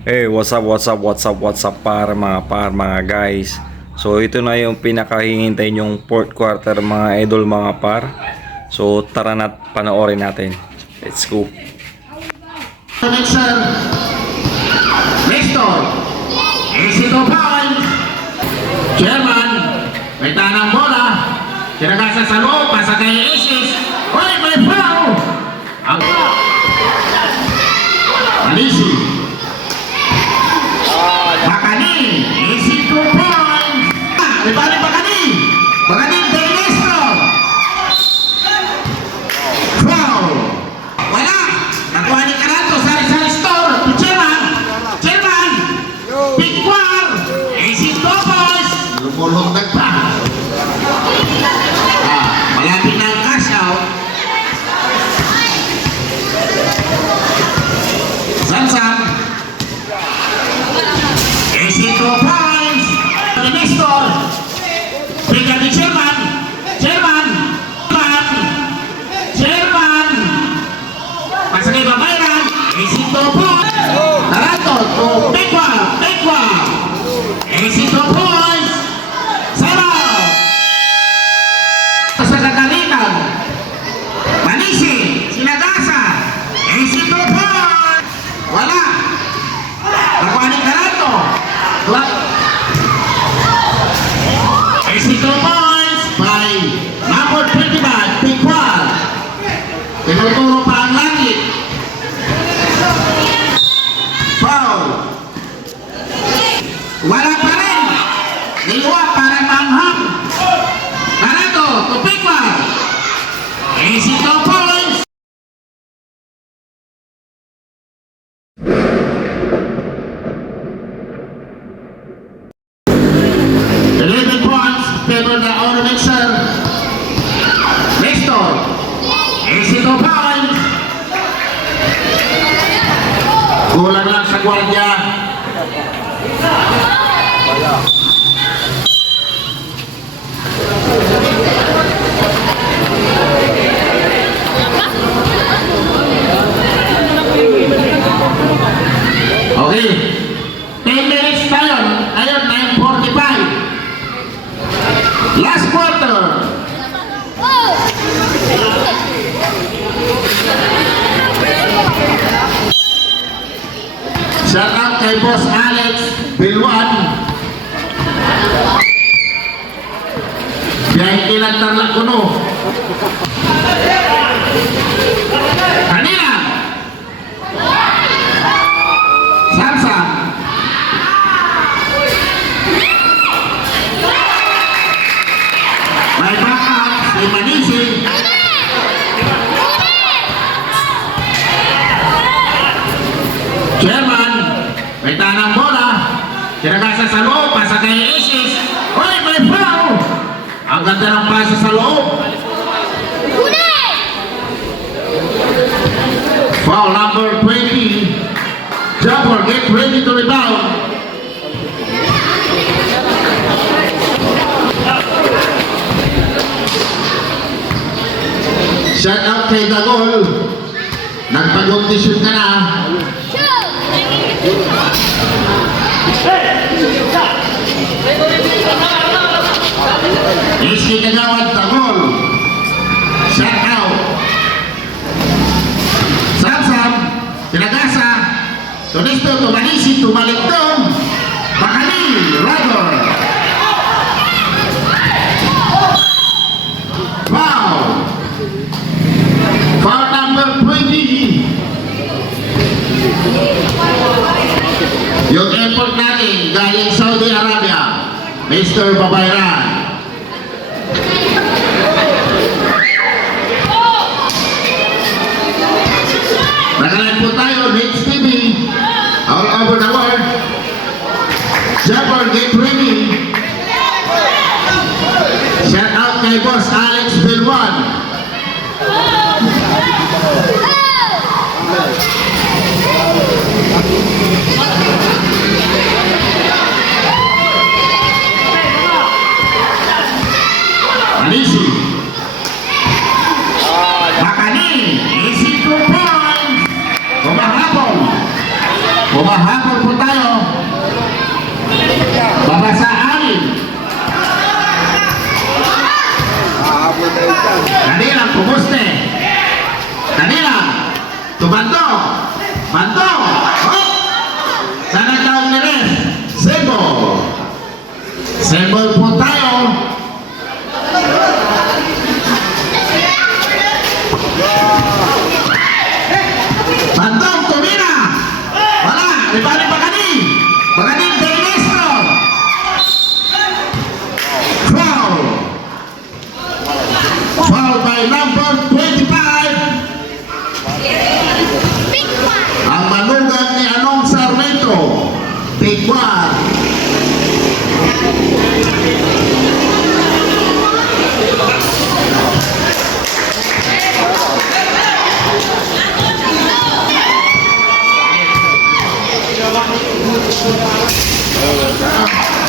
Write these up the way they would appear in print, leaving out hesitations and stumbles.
Hey, what's up para mga guys. So ito na yung pinakahihintay yung fourth quarter mga idol mga par. So tara na panoorin natin. Let's go. Connection. Nestor. Exito foul. Chairman. May tanang bola. Tinagasa sa loob. Pasa kay Isis. Hoy, may foul. Ang Malisi. Bakani. Exito foul. Ribali Bakani. Bakani kay Nestor. Foul. Wala. Nakuha ni Carato. Sari-sari store. Chairman. Chairman. Pikwar. Exito boys. Lumulong nagpa. Malapit na ang cash out. Samsam. Exito boys. Nestor. Bigyan ni Chairman. Chairman. Chairman. Pasagay babayaran. Exito boys. Carato. Pikwar. Exito boys. Zero. Sa kagalitan. Manisi. Sinagasa. Exito boys. Wala. Nakuha ni Carato. Exito boys by number 25, Pikwar. Tinuturo pa ang langit. Foul. Wala pa rin. Niluwa parang manghang. Carato to Pikwar. Exito boys. Favor the honor mixer. Nestor. Exito foul. Kulang lang sa gwardiya. Okay. 10 minutes tayo. Ayun, 9:45. Last quarter. Shout out kay Boss Alex Bilwan. Biyahe kilang Tarlac Kuno. Kanina. Samsam. May backup si Manisi. Chairman, may tanang bola. Tinagasa sa loob, pasa kay Isis. Hoy, may foul! Ang ganda ng pasa sa loob. Foul number 20. Jumper, get ready to rebound. Shout out kay Dagol. Nagpag-audition ka na. Iski Kagawad Dagol. Shout out. Samsam. Tinagasa. Tunesto, Tumanisi, Tumaligtong. Bakani, Rador. Wow. Foul number 20. Yung effort natin galing Saudi Arabia, Mr. Babayran. Nagalan po tayo, Next TV, all over the world. Jumper, get ready. Shout out kay Boss Alex Bilwan. habol po tayo. Babasa anin. Kanilang pumuste. Kanilang tubantong. Bantong. Oh! Sana taong nires. Sembol. Sembol po tayo. Bantong tumira. Wala. Ibalik Bagani. Bagani Delinestro. Foul. Foul by number 25. Ang manugat ni Anong Sarmento. Big one.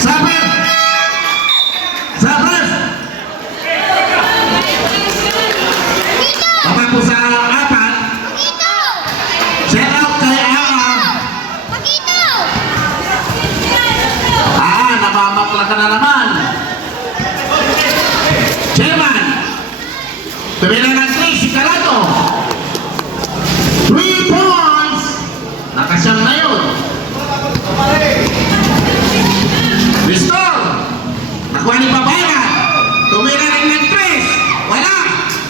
Sabar. Sabar. Bapak po sa apat. Shout out kay namamakla ka na naman. Chairman. Tumira ng 3 si Carato. 3 points. Nakasyam na yun. Restore. Nakuha ni Babayan. Tumira rin ng 3. Wala.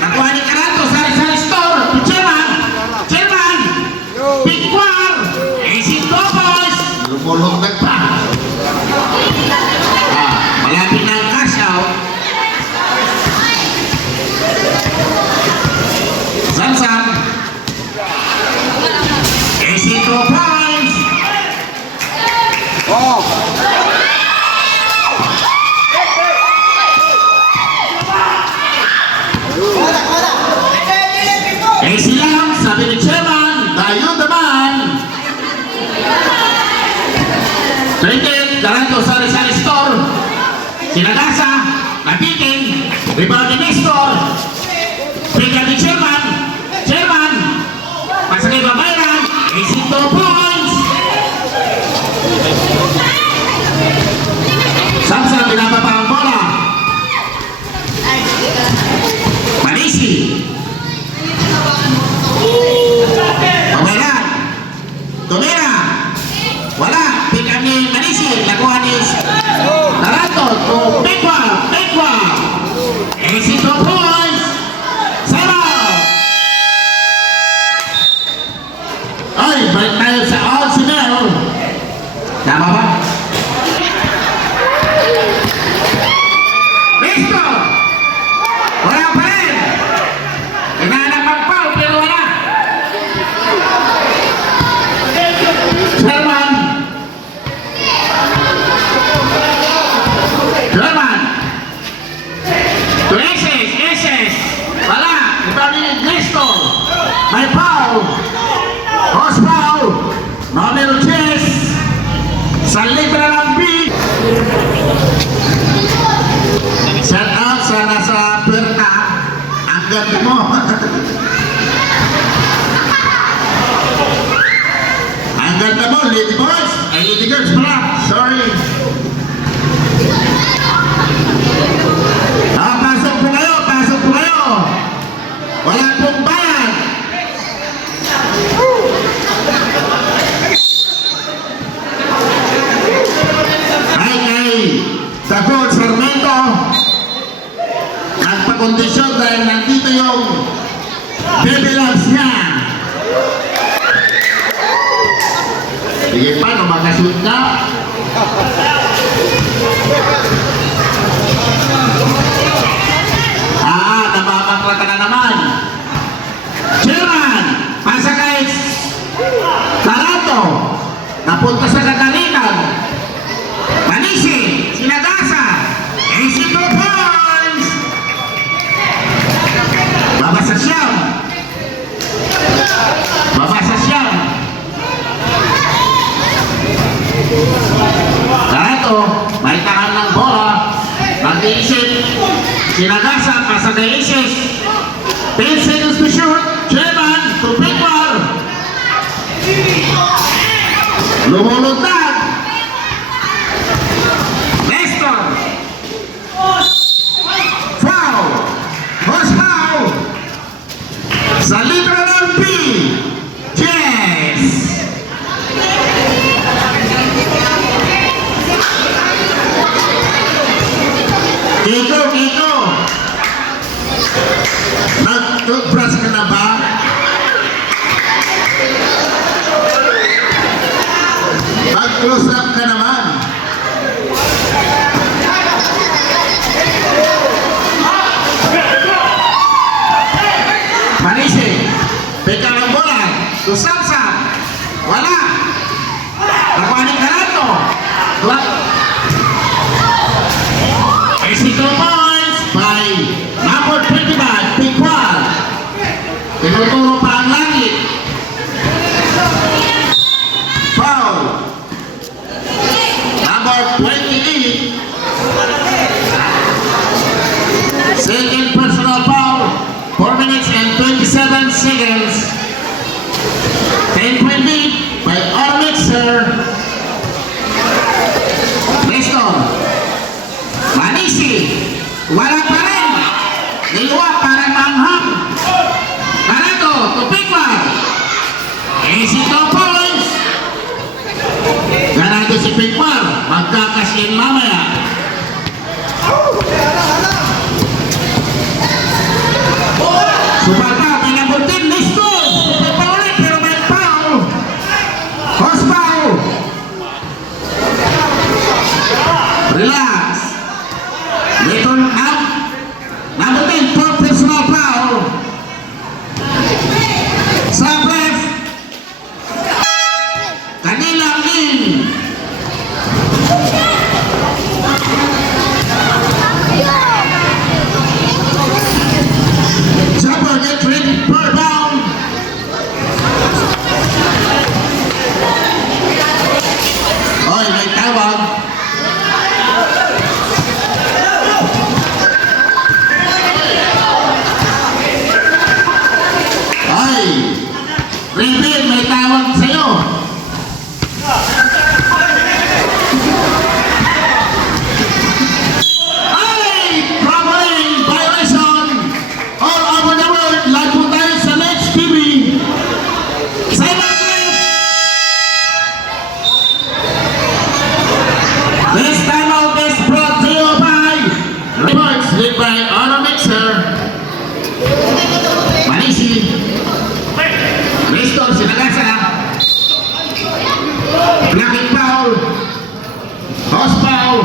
Nakuha ni Carato sa restore. Chairman. Chairman. Pikwar. Easy doubles. Lumulundag pa. Malapit na ang cash out. Samsam. Easy 2 points. Oh. Easy lang, sabi ni Chairman. Dayo naman. Trinket, Garanto sa store. Sinagasa, nabitin, rebound ni Nestor. Bigyan ni Chairman. Chairman, pasagay Babayran. Easy 2 points. Samsam, binababa ang bola. Manisi. Babayran. Tumira. Wala. Bigyan ni Manisi. Nakuha ni Narato to Pekwa. Easy 2 points. Zero. Ay, balik tayo sa All-Sinel. Tama ba? Listo. Wala pa rin. Hinahanap ang foul, pero wala. Chairman. Chairman. To SS. Wala. Ibang ni Nestor. May foul. Horse foul. Numero 10. Sa libra ng B. Shout out sa nasa Puerta. Ang ganda mo. Ang ganda mo, lady boys. Ay, lady girls pala. Sorry. Pasok po kayo. Wala pong bayan. Ay, Dagol Sarmento. Nagpakondisyon dahil nandito yung baby loves niya. Sige pa, no makashoot ka. Namamakla ka na naman. Chairman, pasa kay Carato. Napunta sa Katalikan. Manisi, Sinagasa. Easy 2 points. Babasa siyam. Carato, may takan ng bola. Mag-iisip. Sinagasa, pasa kay Isis. 10 seconds to shoot. Chairman, to Pekwa. Lumulutad. Nestor. Foul. Horse foul. Sa litra ng P. Jess. Kiko. Nag-toothbrush ka na ba? Mag-close up ka naman. Manisi, pegang ang bola. Tusapsap. Wala. Nakuhanin ka na to. Exit points by number 25, Piqual. Tinuturo pa ang langit. Foul. Number 28. Second personal foul. 4 minutes and 27 seconds. 10-point lead by Ormixer. Nestor. Manisi. Wala pa rin. Niliwa para manghang. Karato to Piqual. Easy 2 points. Ganado si Piqual. Magkakasin mamaya. Supata, pinabutin, Nestor. Supata ulit, pero may foul. Horse foul. Relax. Little up. Number 10, for personal foul. Sabref. Kanilang in. Jumper get ready per down. Oy, may tawag. Ay, Rebel, may tawag sa'yo. Ay, traveling violation all over the world. Live po tayo sa Let's TV. Silent clip. This time out is brought to you by reports led by Honor Mixer. Manisi. Nestor Sinagasa. Blocking foul. Horse foul.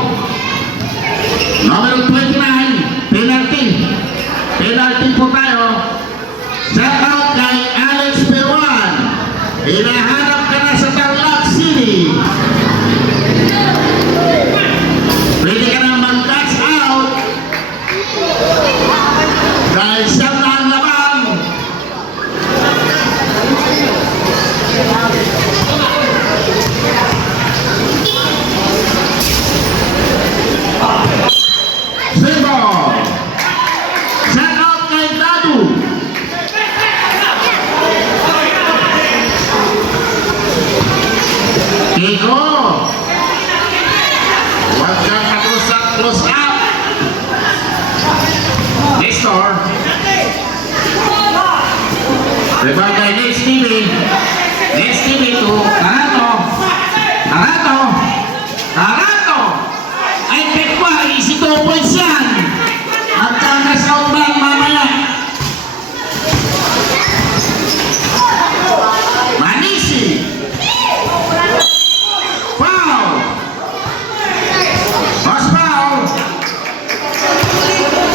Number 29. Penalty. Penalty po tayo. Shout out kay Alex Peruan. Hinahanap ka na sa Tarlac City. Pwede ka na mag-catch out. Dahil siyang na ang labang. Simbo. Shout out kay Dadu. Kiko. Huwag kang close up. Nestor. Rebound by Next TV. Next TV to Karato. Ay, Piqual, easy 2 points yan. Magkakasound ba mamaya? Manisi. Foul. Horse foul.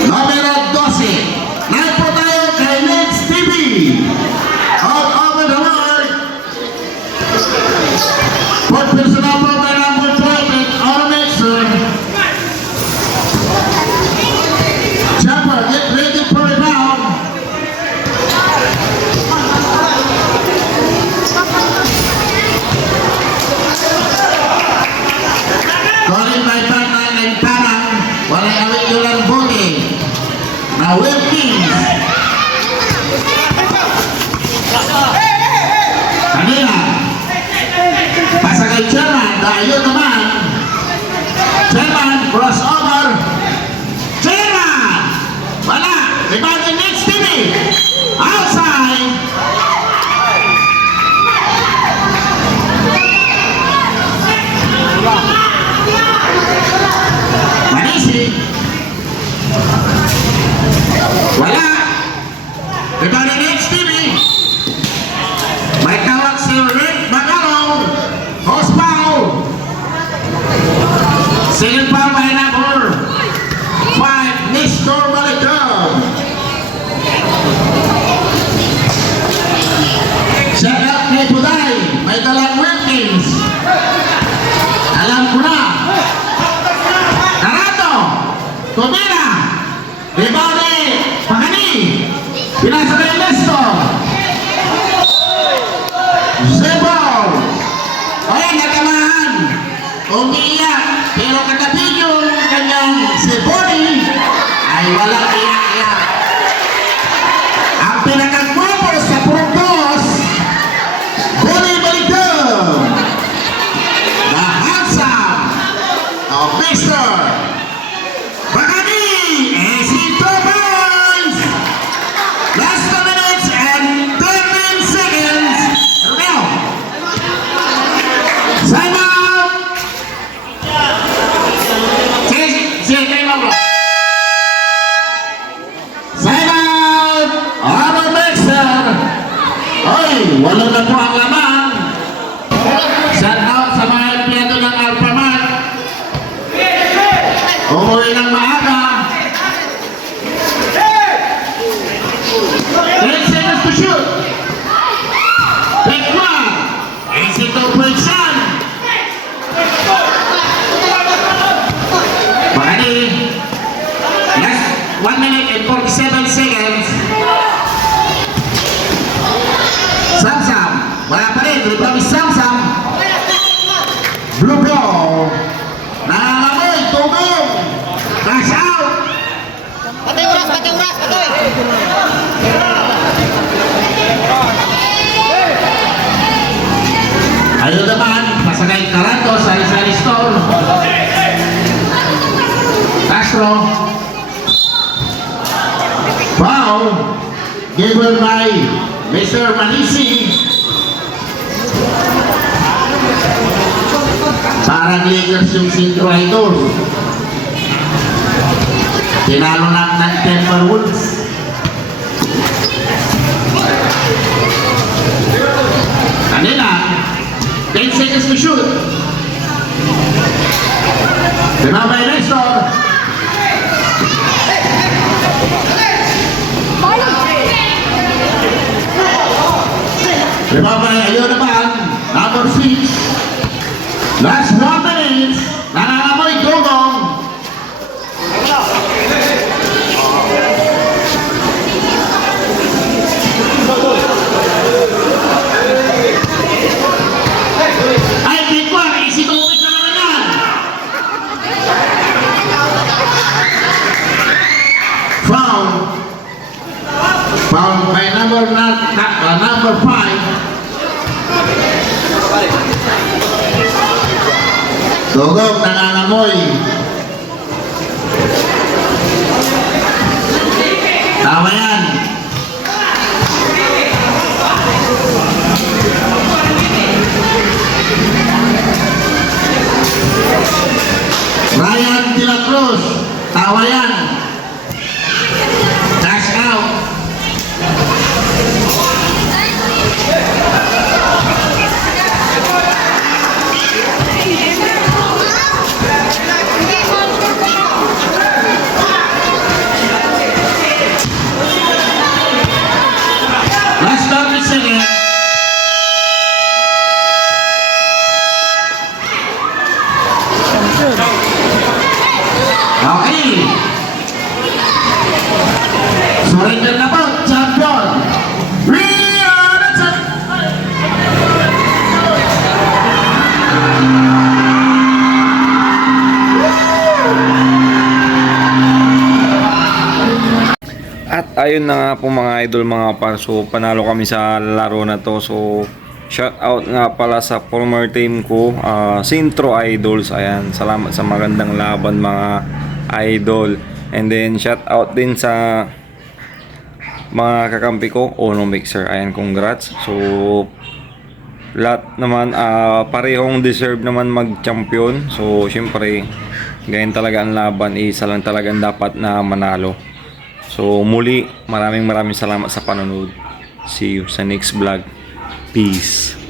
Numero 12. Live po tayo kay Next TV. All over the world. kay Chairman. Dahil naman, Chairman, crossover. Chairman! Wala! Rebound in next TV. Outside. Manisi. Wala. Rebound in next TV. May tawag si Rick Magalong. Host foul. Second foul by number 5, Nestor Malicom. Shout out kay Puday. May dalang Wilkins. Alam ko na. Carato. Tumira. Rebound ni Pagani. Pinasa kay Nestor. Zebo. Ayan, natamaan. Umiiyak. Pero katabi yung kanyang si Bonnie ay walang iyak-iyak. Ang pinakagwapo sa Purgos, Bonnie Malicom. The handsome of Mr. Bagani. AC 2 points. Last 2 minutes and 13 seconds. Romeo. Sign out. Sige, kayo lang bro. Sign out. Honor Mixer. Oy, wala na po ang laman. Shout out sa mga empleyado ng Alphamart. Umuwi ng maaga. 10 seconds to shoot. Take one. Easy to position. Bagani. Last 1 minute and 47 seconds. Samsam. Wala pa rin. Rebound ni Samsam. Blue ball. Nangangamoy. Tugong. Cash out. Patay oras, patay oras, patay! Ayun naman. Pasagay Carato sa Rizal Store. Castro. Foul. Given by Mr. Manisi. Parang Lakers yung Centro Idol. Tinalo lang ng Timberwolves. Kanina, 10 seconds to shoot. Tinabay Nestor. Tinabay, ayun naman, number 6. Last 1 minute, nangangamoy Dugong. Ay, big one, easy to uwi sa naman yan. Foul. Foul by number 5. Dugong nangangamoy. Tama yan. Ryan De La Cruz. Tawa yan. Dash out. Last 30 seconds. Okay. Surrender na po, champion. We are the champion. At ayun na nga po mga idol mga par. So panalo kami sa laro na to. So Shout out nga pala sa former team ko, Sintro Idols. Ayan, salamat sa magandang laban mga idol. And then shout out din sa mga kakampi ko, Ono Mixer. Ayan, congrats. So lahat naman parehong deserve naman mag-champion. So syempre, ganyan talaga ang laban, isa lang talagang dapat na manalo. So muli, maraming salamat sa panonood. See you sa next vlog. Peace.